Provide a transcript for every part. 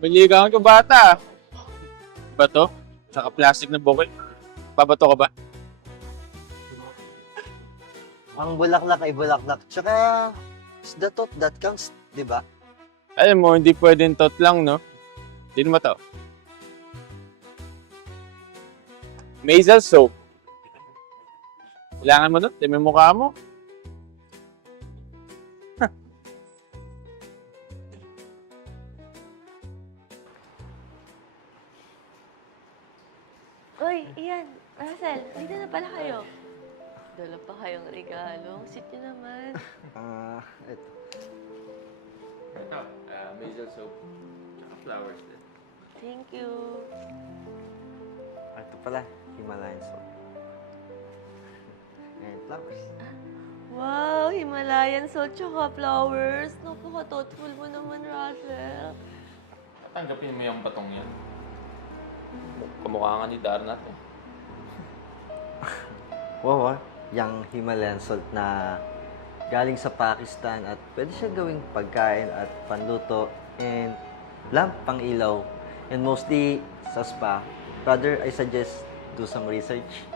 Kapiligan ko bata. Bato? Tsaka plastic na bouquet. Pabato ka ba? Ang bulaklak ay bulaklak. Tsaka, it's the thought that counts, di ba? Alam mo, hindi pwedeng tot lang, no? Din mo to. Mazel soap. Kailangan mo nun? Tingnan mo yung mukha mo. Uy, Ian, Russell, dito na pala kayo. Dala pa kayong regalo. Ang sweet nyo naman. Eto. Ito, mazel soap. Tsaka flowers din. Thank you. Ito pala, Himalayan salt. And flowers. Wow, Himalayan salt tsaka flowers. Napaka-thoughtful mo naman, Russell. Tanggapin mo yung batong yan. Kamukha nga ni Darnat eh. Wow, yung Himalayan salt na galing sa Pakistan at pwede siya gawing pagkain at panluto and lamp pang ilaw and mostly sa spa. Rather, I suggest do some research.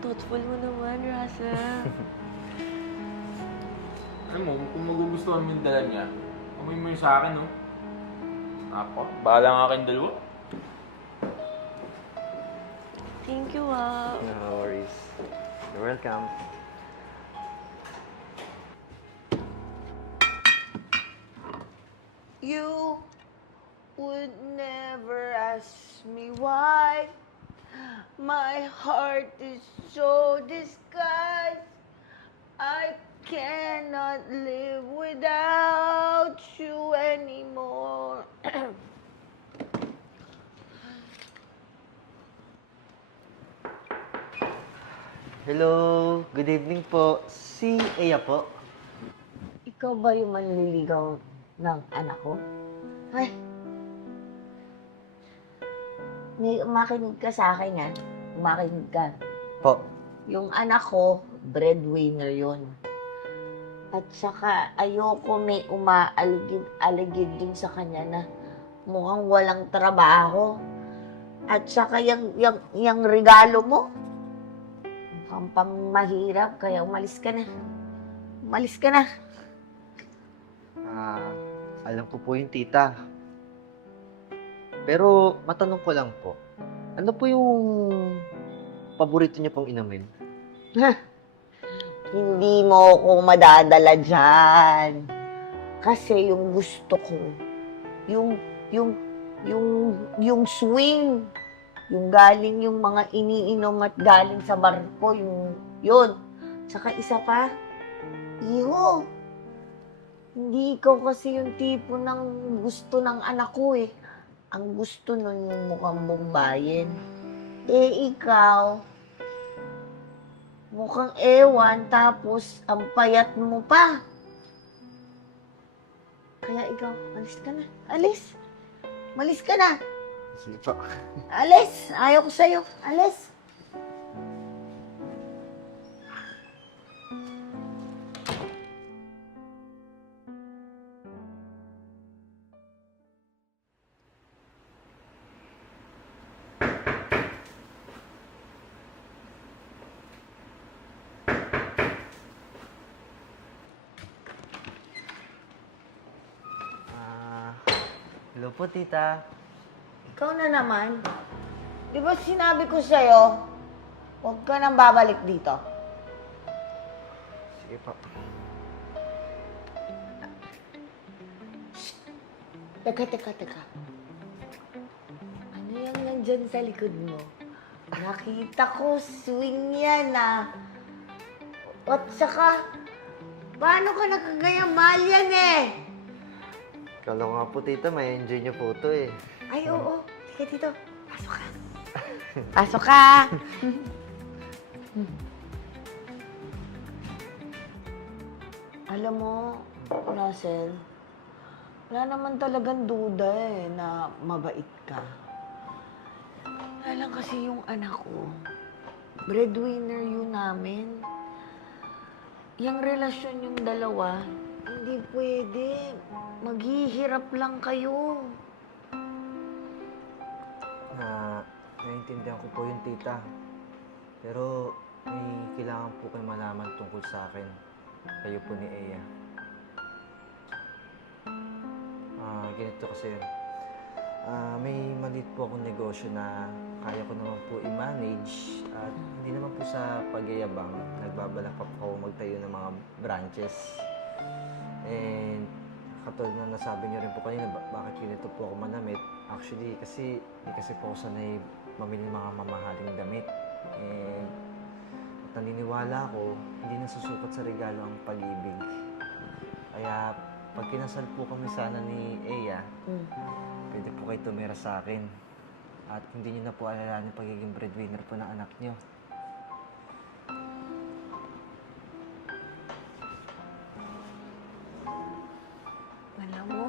Thoughtful mo naman, Russell. Alam mo, kung magugustuhan mo yung dala niya, amoy mo yung sa akin, no? Ako, bahala nga kayong dalawa. Thank you, ah. No worries. You're welcome. You would never ask me why. My heart is so disguised. I cannot live without you anymore. Hello, good evening po. Si Aya po. Ikaw ba yung manliligaw ng anak ko? Ay. Makinig ka sa akin, ha? Makinig ka. Po. Yung anak ko, breadwinner yon. At saka, ayoko may umaaligid din sa kanya na mukhang walang trabaho. At saka, yung regalo mo, mukhang pamahirap, kaya umalis ka na. Umalis ka na. Alam ko po yung tita. Pero matanong ko lang po, ano po yung paborito niya pong inumin? Hindi mo ako madadala dyan. Kasi yung gusto ko, yung swing, yung galing yung mga iniinom at galing sa barko, yun. Saka isa pa, iho. Hindi ikaw kasi yung tipo ng gusto ng anak ko eh. Ang gusto nun yung mukhang Bombayin. Eh ikaw, mukhang ewan, tapos ang payat mo pa. Kaya ikaw, alis ka na. Alis. Malis ka na. Sige po. Alis. Ayaw ko sa'yo. Alis. Hello po, tita. Ikaw na naman. Di ba sinabi ko sa'yo, huwag ka nang babalik dito. Sige po. Teka. Ano yung nandyan sa likod mo? Nakita ko, swing yan ah. At saka, paano ka nakagayang mahal yan eh? Kala ko nga po, tita, may enjoy niyo po ito eh. Ay, oo. Sige dito. Pasok ka. Pasok ka. Alam mo, Russell, wala naman talagang duda eh na mabait ka. Wala lang kasi yung anak ko, breadwinner yun namin. Yung relasyon yung dalawa, Hindi pwede. Maghihirap lang kayo. Naiintindihan ko po yung tita. Pero may kailangan po kayo malaman tungkol sa akin. Kayo po ni Eya. Ganito kasi yun. May maliit po akong negosyo na kaya ko naman po i-manage at hindi naman po sa pagyayabang. Nagbabalak pa po ako magtayo ng mga branches. And katulad na nasabi niyo rin po kanina, bakit ganito po ako manamit? Actually, hindi kasi po ako sanay mamili mga mamahaling damit. And at naniniwala ako, hindi nasusukat sa regalo ang pag-ibig. Kaya pag kinasal po kami sana ni Eya, pwede po kayo tumira sa akin. At hindi niyo na po alalahanin yung pagiging breadwinner po ng anak niyo. Alam mo,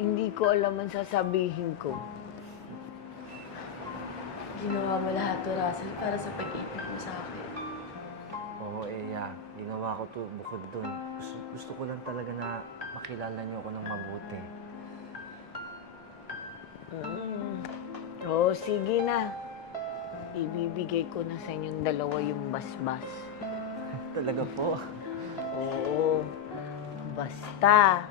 hindi ko alam ang sasabihin ko. Ginawa mo lahat to, Russell, para sa pag-ibig mo sa akin. Oo, Eya. Ginawa ko to bukod dun. Gusto ko lang talaga na makilala niyo ako ng mabuti. Oo, sige na. Ibibigay ko na sa inyong dalawa yung basbas. Talaga po. Oo. Basta,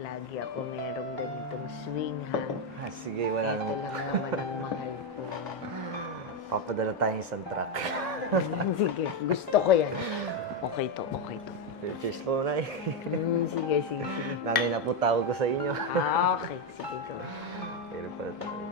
lagi ako merong ganitong swing, ha? Sige, wala Ito naman. lang naman ang mahal ko. Papadala tayong isang truck. Sige, gusto ko yan. Okay to, okay to. Cheers po, Nay. Sige, sige, sige. Nanay na po tawag ko sa inyo. Okay, sige to. Pero pala tayo.